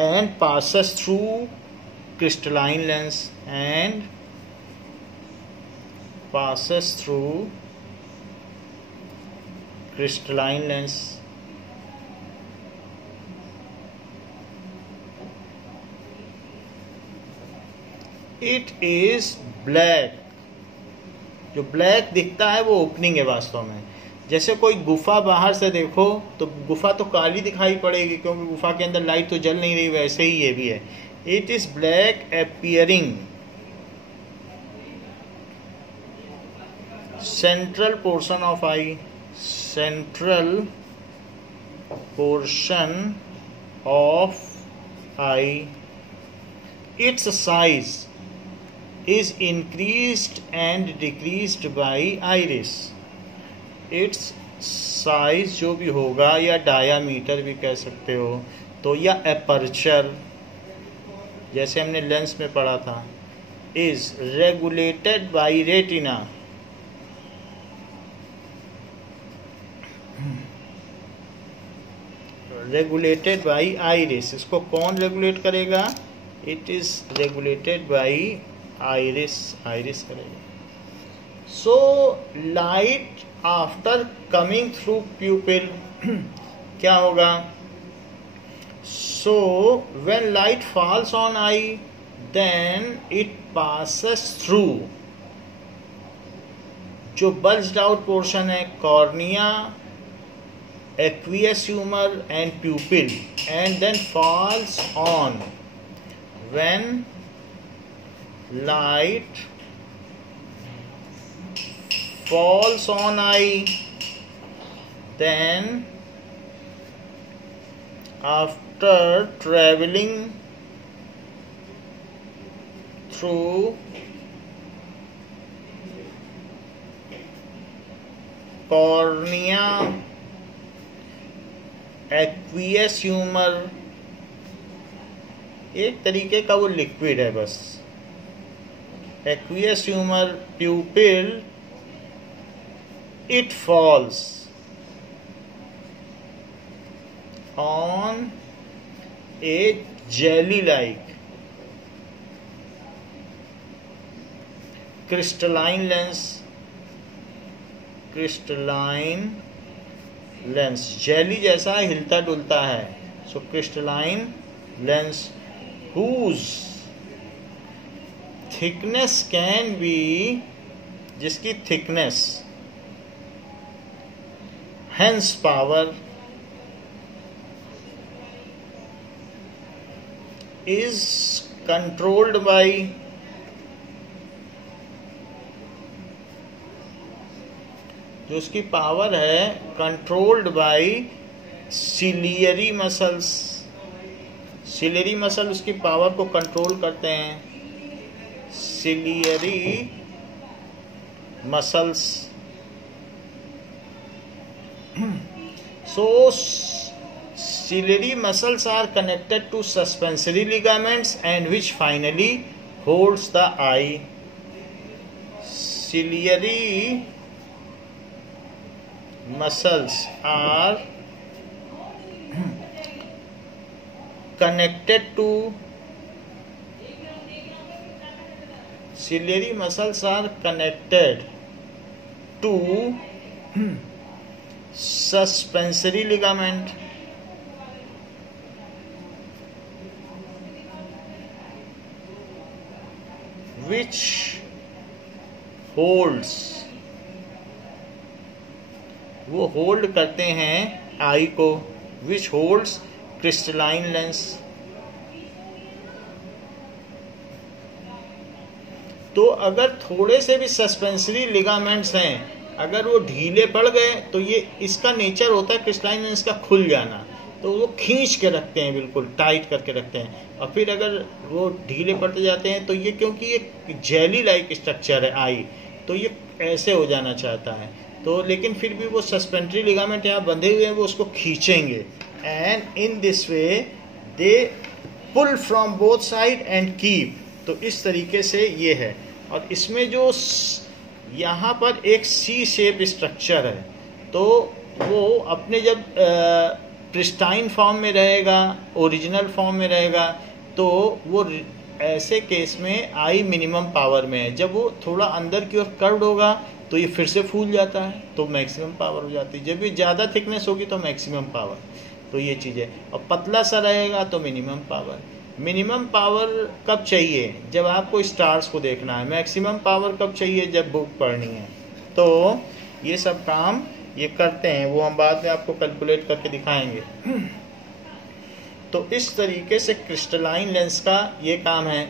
and passes through crystalline lens It is black। जो ब्लैक दिखता है वो ओपनिंग है वास्तव में। जैसे कोई गुफा बाहर से देखो तो गुफा तो काली दिखाई पड़ेगी क्योंकि गुफा के अंदर लाइट तो जल नहीं रही, वैसे ही ये भी है। It is black appearing central portion of eye its size is increased and decreased by iris। its size जो भी होगा या डायामीटर भी कह सकते हो, तो या एपर्चर जैसे हमने लेंस में पढ़ा था, is regulated by retina। Regulated by iris. इसको कौन रेगुलेट करेगा? It is regulated by iris करेगा। So light after coming through pupil क्या होगा? So when light falls on eye then it passes through जो बल्ज्ड आउट पोर्शन है cornea, aqueous humor and pupil, and then falls on when light falls on eye, then after traveling through cornea, aqueous humour, एक तरीके का वो liquid है बस। Aqueous humour, pupil, it falls on a jelly like crystalline lens, jelly जैसा हिलता डुलता है। So crystalline lens whose thickness can be, जिसकी thickness hence power is controlled by जो उसकी पावर है controlled by ciliary muscles. Ciliary muscle उसकी power को कंट्रोल करते हैं। Ciliary muscles. So ciliary muscles are connected to suspensory ligaments and which finally holds the eye. Ciliary muscles are connected to suspensory ligament which holds, वो hold करते हैं आई को, which holds crystalline lens. तो अगर थोड़े से भी सस्पेंसरी लिगामेंट्स हैं, अगर वो ढीले पड़ गए तो ये इसका नेचर होता है क्रिस्टलाइन लेंस का खुल जाना, तो वो खींच के रखते हैं, बिल्कुल टाइट करके रखते हैं। और फिर अगर वो ढीले पड़ते जाते हैं तो ये, क्योंकि ये जेली लाइक स्ट्रक्चर है आई, तो ये ऐसे हो जाना चाहता है, तो लेकिन फिर भी वो सस्पेंसरी लिगामेंट यहाँ बंधे हुए हैं, वो उसको खींचेंगे। And in this way they pull from both side and keep. तो इस तरीके से ये है। और इसमें जो यहाँ पर एक सी शेप स्ट्रक्चर है, तो वो अपने जब प्रिस्टाइन फॉर्म में रहेगा, ओरिजिनल फॉर्म में रहेगा, तो वो ऐसे केस में आई मिनिमम पावर में है। जब वो थोड़ा अंदर की ओर कर्व्ड होगा तो ये फिर से फूल जाता है, तो मैक्सिमम पावर हो जाती है। जब ये ज़्यादा थिकनेस होगी तो मैक्सिमम पावर। तो ये चीज़ है। और पतला सा रहेगा तो मिनिमम पावर। मिनिमम पावर कब चाहिए? जब आपको स्टार्स को देखना है। मैक्सिमम पावर कब चाहिए? जब बुक पढ़नी है। तो ये सब काम ये करते हैं, वो हम बाद में आपको कैलकुलेट करके दिखाएंगे। तो इस तरीके से क्रिस्टलाइन लेंस का ये काम है।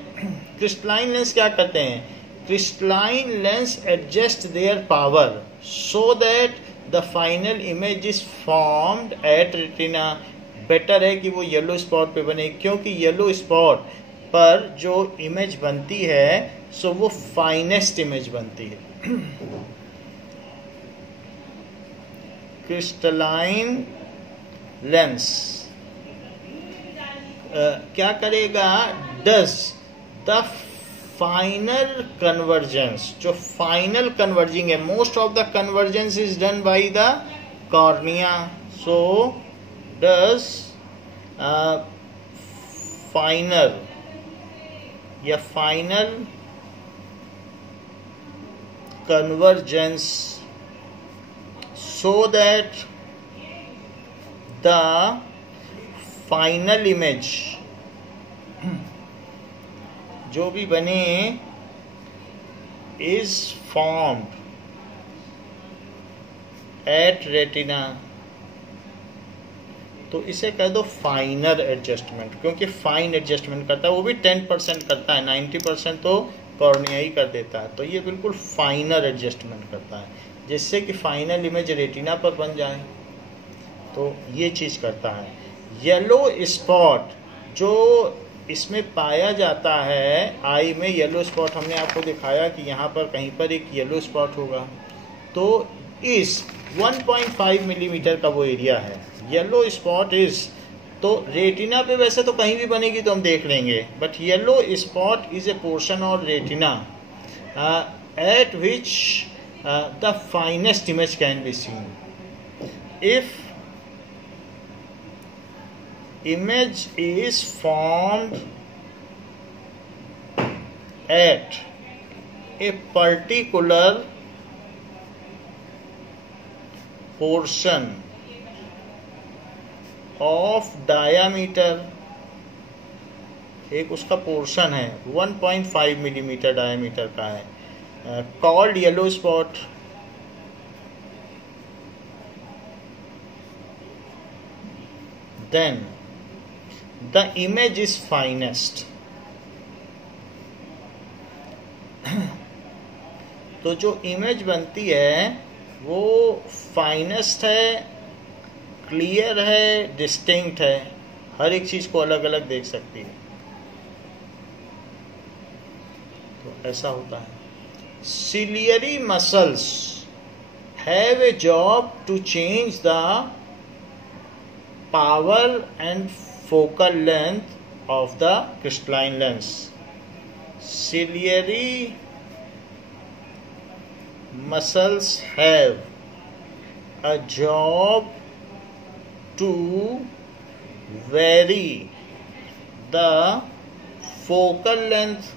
क्रिस्टलाइन लेंस क्या करते हैं? Crystalline lens adjust their power so that the final image is formed at retina. Better है कि वो येलो स्पॉट पे बने, क्योंकि येलो स्पॉट पर जो इमेज बनती है सो वो फाइनेस्ट इमेज बनती है। क्रिस्टलाइन लेंस क्या करेगा? डज द फाइनल कन्वर्जेंस, जो फाइनल कन्वर्जिंग है, most of the convergence is done by the cornea. So does final या final convergence so that the final image जो भी बने is formed at retina। तो इसे कह दो फाइनल एडजस्टमेंट, क्योंकि फाइन एडजस्टमेंट करता है, वो भी 10% करता है, 90% तो कॉर्निया ही कर देता है। तो ये बिल्कुल फाइनल एडजस्टमेंट करता है, जिससे कि फाइनल इमेज रेटिना पर बन जाए। तो ये चीज़ करता है। येलो स्पॉट जो इसमें पाया जाता है, आई में येलो स्पॉट हमने आपको दिखाया कि यहाँ पर कहीं पर एक येलो स्पॉट होगा। तो इस 1.5 मिलीमीटर का वो एरिया है। येलो स्पॉट इज, तो रेटिना पे वैसे तो कहीं भी बनेगी तो हम देख लेंगे, but yellow spot is a portion of retina eight which the finest image can be seen. If image is formed at a particular portion of diameter, एक उसका पोर्शन है 1.5 मिलीमीटर डायमीटर का है, called yellow spot, then the image is finest। तो जो image बनती है वो फाइनेस्ट है, क्लियर है, डिस्टिंक्ट है, हर एक चीज को अलग अलग देख सकती है। तो ऐसा होता है। Ciliary muscles have a job to change the power and focal length of the crystalline lens. Ciliary muscles have a job to vary the focal length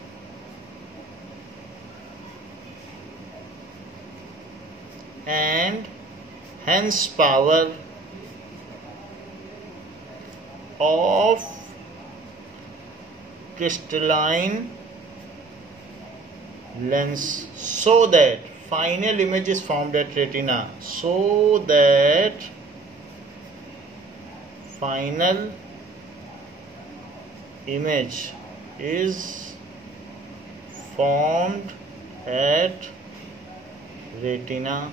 and hence power of crystalline lens so that final image is formed at retina, so that final image is formed at retina.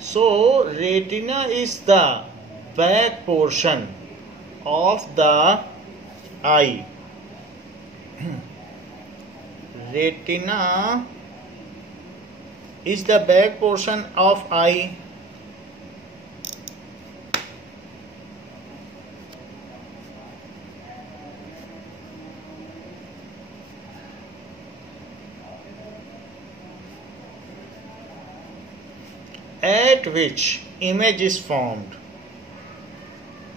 So retina is the back portion of the eye. Retina is the back portion of eye. At which image is formed.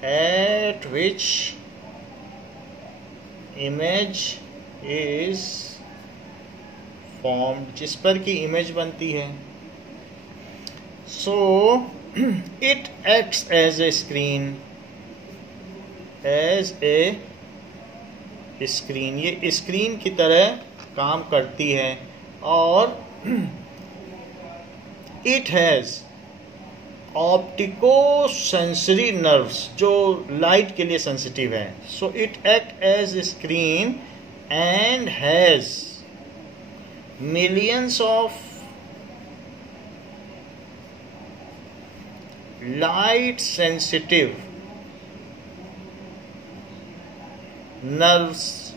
At which image is formed, जिस पर की image बनती है. So it acts as a screen. As a screen, ये screen की तरह काम करती है. और it has optico sensory nerves जो लाइट के लिए सेंसिटिव है. So it act as screen and has millions of light sensitive nerves.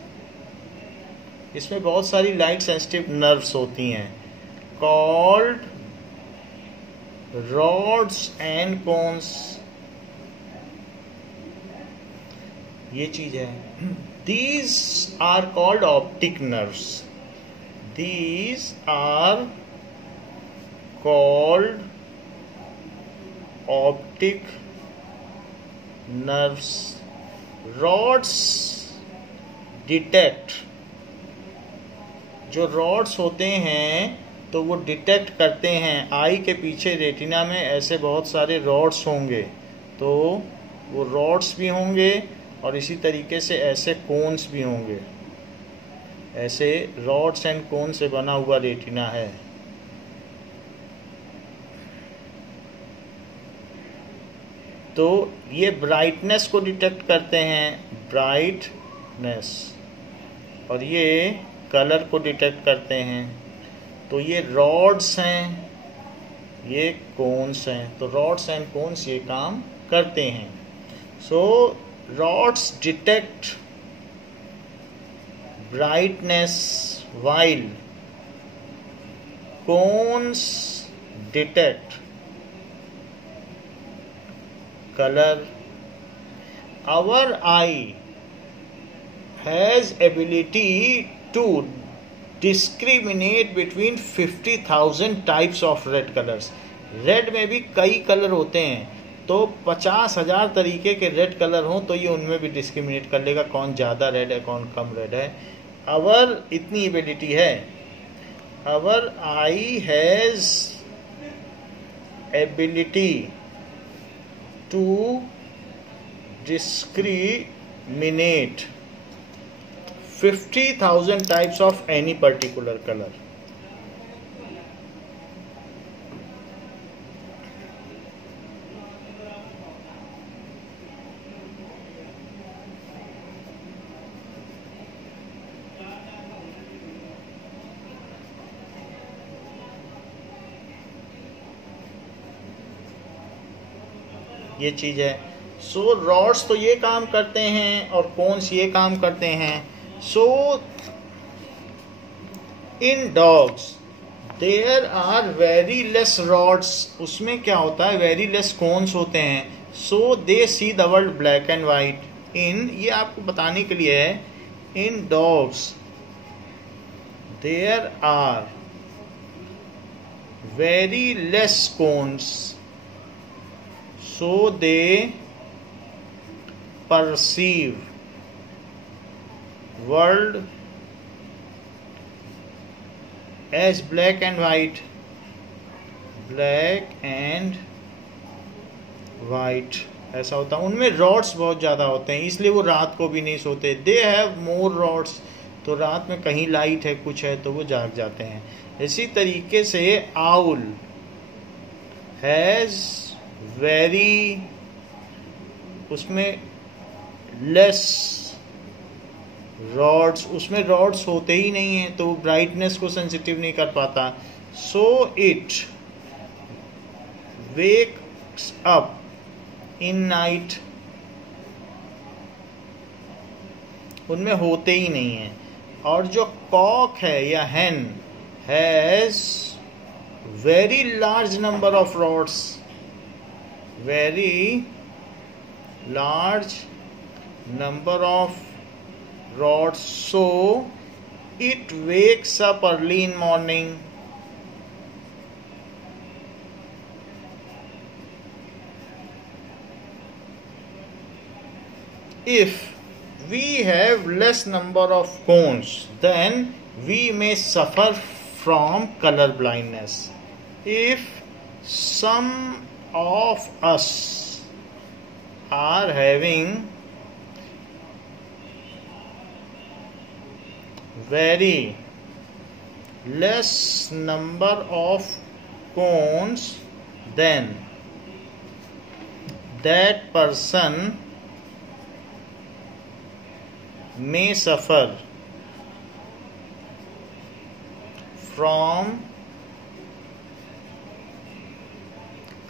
इसमें बहुत सारी लाइट सेंसिटिव नर्व्स होती हैं. Called rods and cones. ये चीज है. These are called optic nerves. These are called optic nerves. Rods detect. जो rods होते हैं तो वो डिटेक्ट करते हैं. आई के पीछे रेटिना में ऐसे बहुत सारे रॉड्स होंगे, तो वो रॉड्स भी होंगे और इसी तरीके से ऐसे कोन्स भी होंगे. ऐसे रॉड्स एंड कोन से बना हुआ रेटिना है. तो ये ब्राइटनेस को डिटेक्ट करते हैं, ब्राइटनेस, और ये कलर को डिटेक्ट करते हैं. तो ये रॉड्स हैं, ये कोन्स हैं. तो रॉड्स एंड कोन्स ये काम करते हैं. So rods detect brightness while cones detect color. Our eye has ability to discriminate between 50,000 types of red colors. Red में भी कई कलर होते हैं, तो 50,000 तरीके के रेड कलर हों तो ये उनमें भी डिस्क्रिमिनेट कर लेगा कौन ज़्यादा रेड है कौन कम रेड है. अवर इतनी एबिलिटी है. Our eye has ability to discriminate 50,000 types of any particular color. ये चीज है. सो रॉड्स तो ये काम करते हैं और कोन्स ये काम करते हैं. So in dogs there are very less rods. उसमें क्या होता है, very less cones होते हैं. So they see the world black and white. In, ये आपको बताने के लिए है, in dogs there are very less cones, so they perceive world as black and white. Black and white ऐसा होता है. उनमें रॉड्स बहुत ज़्यादा होते हैं, इसलिए वो रात को भी नहीं सोते. दे हैव मोर रॉड्स, तो रात में कहीं लाइट है कुछ है तो वो जाग जाते हैं. इसी तरीके से आउल हैज़ वेरी, उसमें लेस रॉड्स, उसमें रॉड्स होते ही नहीं हैं तो ब्राइटनेस को सेंसिटिव नहीं कर पाता. So it wakes up in night, उनमें होते ही नहीं हैं. और जो कॉक है या hen has very large number of rods, very large number of rods, so it wakes up early in morning. If we have less number of cones, then we may suffer from color blindness. If some of us are having very less number of cones, then that person may suffer from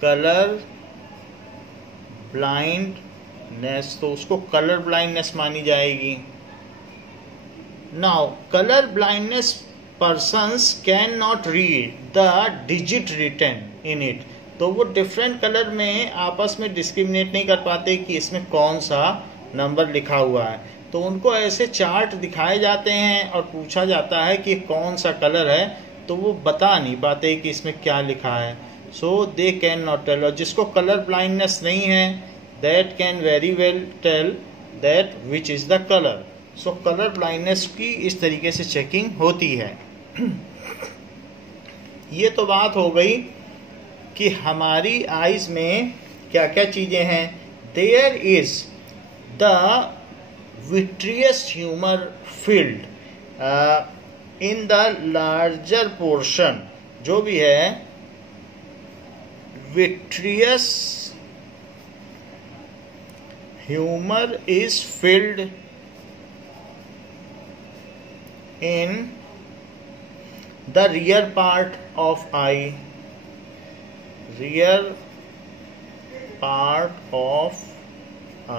colour blindness, तो उसको colour blindness मानी जाएगी. Now colour blindness persons can not read the digit written in it, तो वो different colour में आपस में discriminate नहीं कर पाते कि इसमें कौन सा नंबर लिखा हुआ है. तो उनको ऐसे चार्ट दिखाए जाते हैं और पूछा जाता है कि कौन सा कलर है, तो वो बता नहीं पाते कि इसमें क्या लिखा है. So they can not tell. और जिसको कलर ब्लाइंडनेस नहीं है, that can very well tell that which is the colour. सो कलर ब्लाइंडनेस की इस तरीके से चेकिंग होती है. ये तो बात हो गई कि हमारी आईज में क्या क्या चीजें हैं. There is the vitreous humor filled in the larger portion, जो भी है vitreous humor is filled in the rear part of eye, rear part of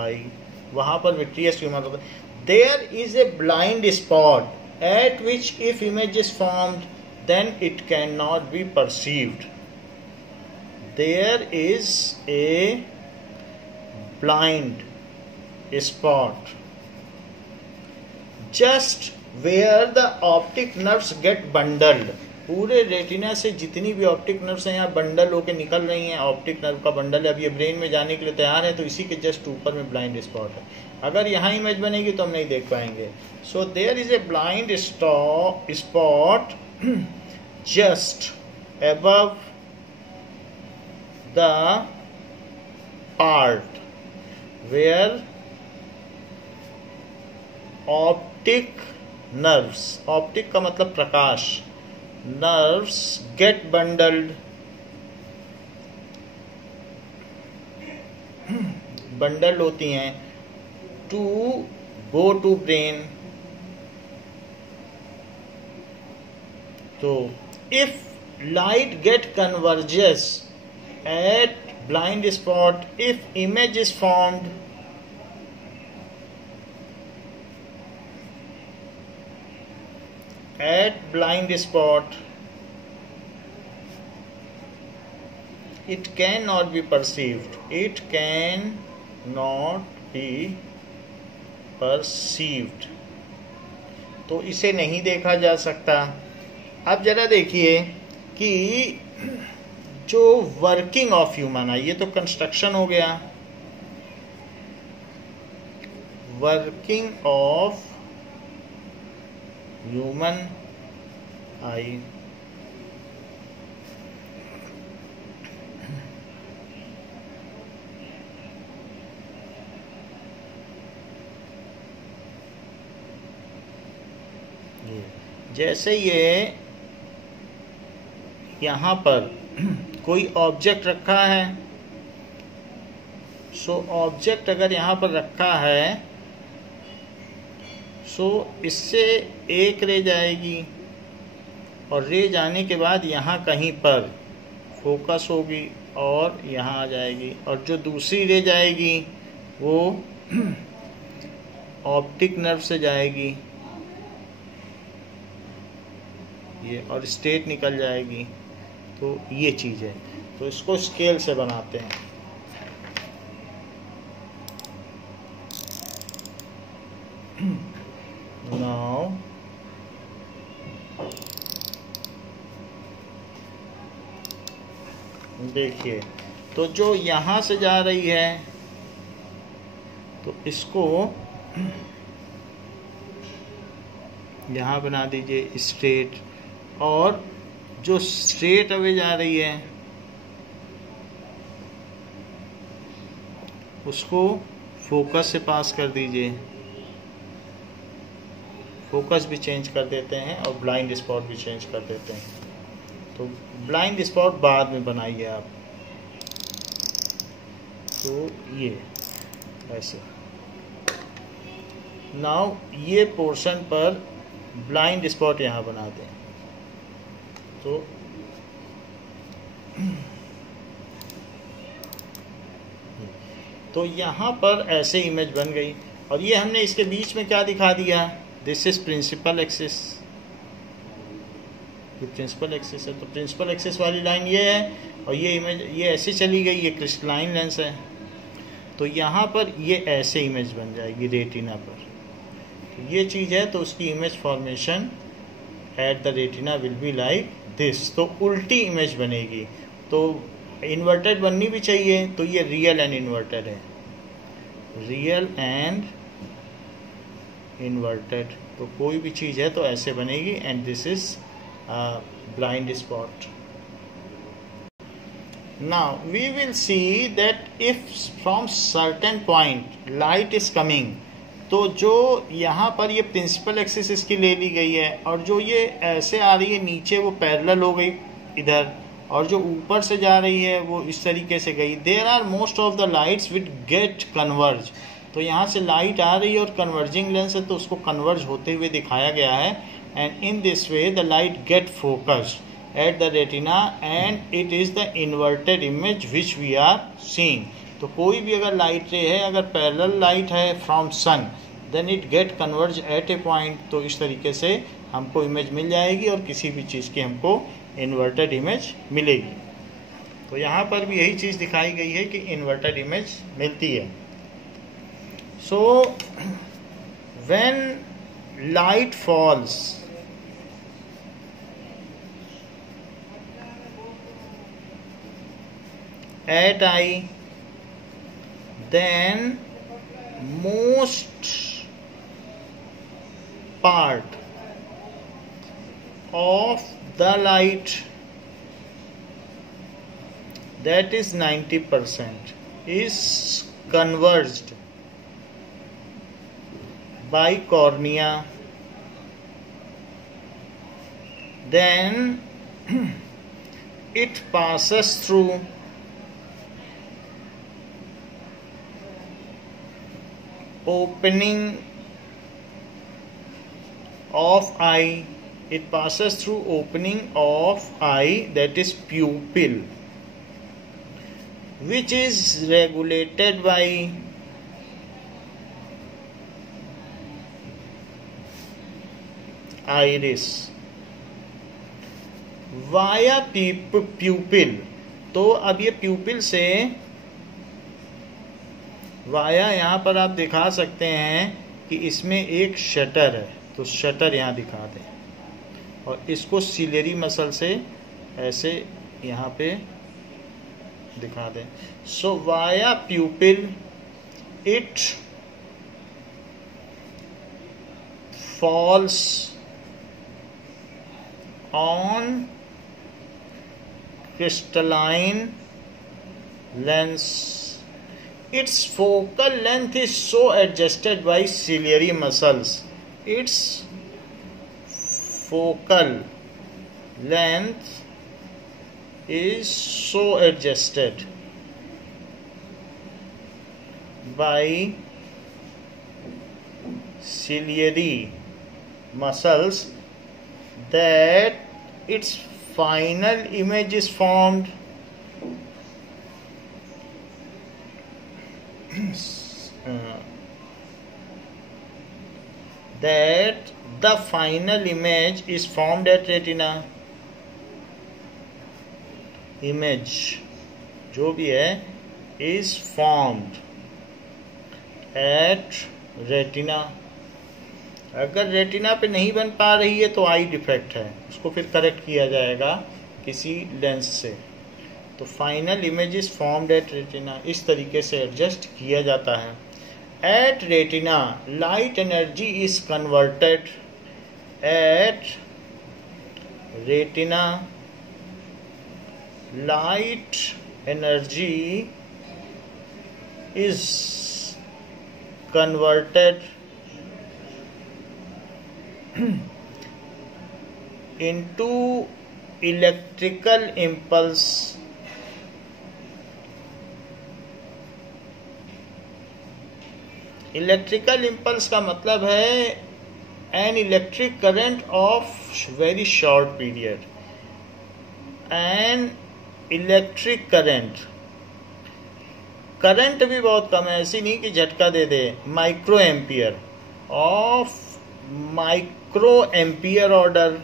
eye, वहां पर विट्रियस ह्यूमर होता है. There is a blind spot at which if image is formed then it can not be perceived. There is a blind spot just where the optic nerves get bundled. पूरे retina से जितनी भी optic nerves हैं यहाँ bundle होकर निकल रही हैं. ऑप्टिक नर्व का बंडल है, अब ये ब्रेन में जाने के लिए तैयार है, तो इसी के जस्ट ऊपर में ब्लाइंड स्पॉट है. अगर यहाँ इमेज बनेगी तो हम नहीं देख पाएंगे. So there is a blind spot just above the part where optic nerves, optic का मतलब प्रकाश, nerves get bundled, bundled होती हैं to go to brain. तो if light get converges at blind spot, if image is formed, at blind spot, it cannot be perceived. It cannot be perceived. तो इसे नहीं देखा जा सकता. अब जरा देखिए कि जो वर्किंग ऑफ ह्यूमन आई, ये तो कंस्ट्रक्शन हो गया. वर्किंग ऑफ ह्यूमन आई. जैसे ये यहाँ पर कोई ऑब्जेक्ट रखा है, सो ऑब्जेक्ट अगर यहाँ पर रखा है सो इससे एक रे जाएगी और रे जाने के बाद यहाँ कहीं पर फोकस होगी और यहाँ आ जाएगी, और जो दूसरी रे जाएगी वो ऑप्टिक नर्व से जाएगी ये, और स्टेट निकल जाएगी। तो ये चीज़ है, तो इसको स्केल से बनाते हैं। नाउ देखिए, तो जो यहाँ से जा रही है तो इसको यहाँ बना दीजिए स्ट्रेट, और जो स्ट्रेट अवे जा रही है उसको फोकस से पास कर दीजिए। फोकस भी चेंज कर देते हैं और ब्लाइंड स्पॉट भी चेंज कर देते हैं। तो ब्लाइंड स्पॉट बाद में बनाइए आप। तो ये ऐसे, नाउ ये पोर्शन पर ब्लाइंड स्पॉट यहाँ बना दें। तो यहाँ पर ऐसे इमेज बन गई, और ये हमने इसके बीच में क्या दिखा दिया, दिस इज प्रिंसिपल एक्सिस। ये प्रिंसिपल एक्सिस है, तो प्रिंसिपल एक्सिस वाली लाइन ये है, और ये इमेज ये ऐसे चली गई, ये क्रिस्टलाइन लेंस है। तो यहाँ पर ये ऐसे इमेज बन जाएगी रेटिना पर। तो ये चीज़ है, तो उसकी image formation at the retina will be like this. तो उल्टी इमेज बनेगी, तो इन्वर्टेड बननी भी चाहिए। तो ये रियल एंड इन्वर्टेड है, रियल एंड इन्वर्टेड। तो कोई भी चीज़ है तो ऐसे बनेगी, and this is blind spot. Now we will see that if from certain point light is coming, तो जो यहाँ पर ये प्रिंसिपल एक्सिस इसकी ले ली गई है, और जो ये ऐसे आ रही है नीचे वो पैरेलल हो गई इधर, और जो ऊपर से जा रही है वो इस तरीके से गई। There are most of the lights with get converge. तो यहाँ से लाइट आ रही है और कन्वर्जिंग लेंस है, तो उसको कन्वर्ज होते हुए दिखाया गया है। And in this way the light get focused at the retina, and it is the inverted image which we are seeing. तो कोई भी अगर लाइट रे है, अगर पैरेलल लाइट है from sun, then it get converge at a point। तो इस तरीके से हमको इमेज मिल जाएगी, और किसी भी चीज़ की हमको इन्वर्टेड इमेज मिलेगी। तो यहाँ पर भी यही चीज़ दिखाई गई है कि इन्वर्टेड इमेज मिलती है। सो when light falls at eye, then most part of the light, that is 90%, is converged by cornea. Then it passes through opening of eye. It passes through opening of eye, that is pupil, which is regulated by iris via pupil। तो अब ये प्यूपिल से via, यहाँ पर आप दिखा सकते हैं कि इसमें एक शटर है, तो शटर यहाँ दिखा दें, और इसको सिलेरी मसल से ऐसे यहाँ पे दिखा दें। So via pupil it falls on crystalline lens. Its focal length is so adjusted by ciliary muscles. Its focal length is so adjusted by ciliary muscles that its final image is formed. That the final image is formed at retina. Image जो भी है is formed at retina. अगर retina पे नहीं बन पा रही है तो आई डिफेक्ट है, उसको फिर करेक्ट किया जाएगा किसी लेंस से. तो final image is formed at retina. इस तरीके से एडजस्ट किया जाता है. At retina light energy is converted. At retina light energy is converted into electrical impulse. Electrical impulse का मतलब है an electric current of very short period. An electric current भी बहुत कम है, ऐसी नहीं कि झटका दे दे. Micro ampere of micro ampere order.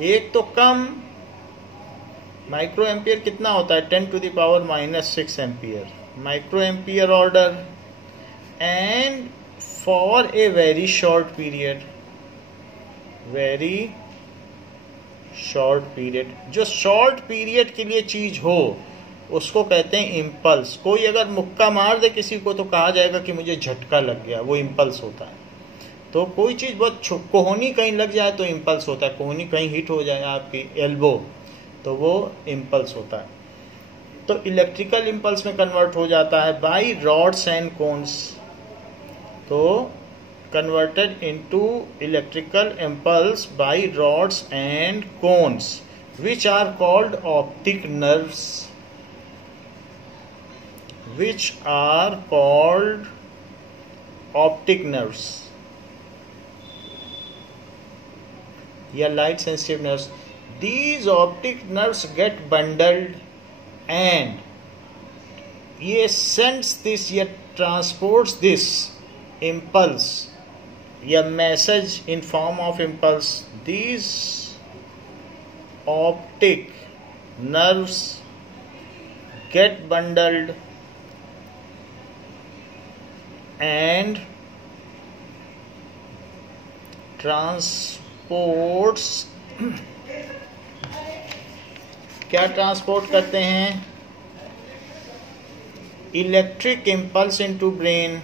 एक तो कम. माइक्रो एम्पियर कितना होता है? 10⁻⁻6 ampere. Micro ampere order and for a very short period. Very short period. जो शॉर्ट पीरियड के लिए चीज हो उसको कहते हैं इम्पल्स. कोई अगर मुक्का मार दे किसी को तो कहा जाएगा कि मुझे झटका लग गया, वो इम्पल्स होता है. तो कोई चीज बहुत कोहनी कहीं लग जाए तो इम्पल्स होता है. कोहनी कहीं हिट हो जाए आपकी एल्बो तो वो इम्पल्स होता है. तो इलेक्ट्रिकल इम्पल्स में कन्वर्ट हो जाता है बाय रॉड्स एंड कोन्स. तो converted into electrical impulse by rods and cones which are called optic nerves. Which are called optic nerves. Yeah, light sensitive nerves. These optic nerves get bundled and ये sends this, ये transports this impulse, a message in form of impulse. These optic nerves get bundled and transports. क्या transport करते हैं? Electric impulse into brain.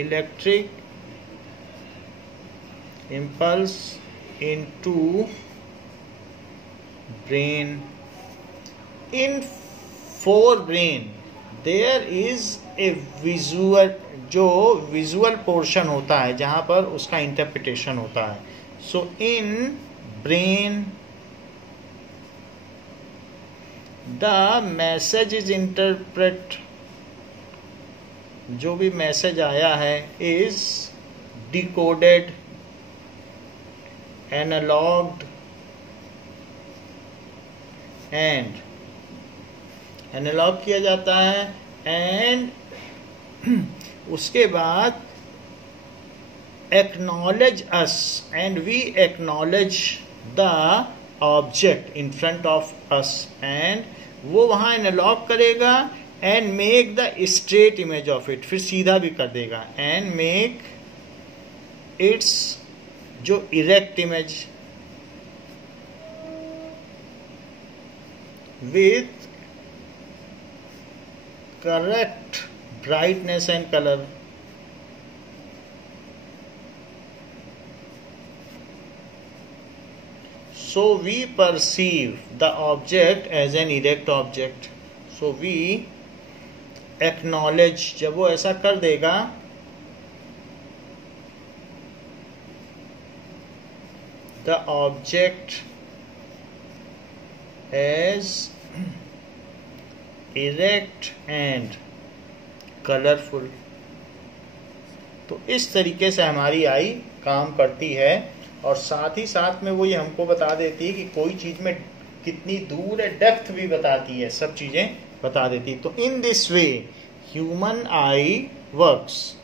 Electric impulse into brain. In forebrain there is a visual, जो visual portion होता है जहाँ पर उसका interpretation होता है. So in brain the message is interpret. जो भी मैसेज आया है is decoded, analogued and analogue किया जाता है. एंड उसके बाद acknowledge us and we acknowledge the object in front of us. And वो वहाँ एनालॉग करेगा and make the straight image of it. फिर सीधा भी कर देगा and make its जो erect image with correct brightness and color. So we perceive the object as an erect object. So we acknowledge. जब वो ऐसा कर देगा the object as erect and colorful. तो इस तरीके से हमारी आई काम करती है और साथ ही साथ में वो ये हमको बता देती है कि कोई चीज़ में कितनी दूर है, डेप्थ भी बताती है, सब चीज़ें बता देती है। तो इन this way human I works.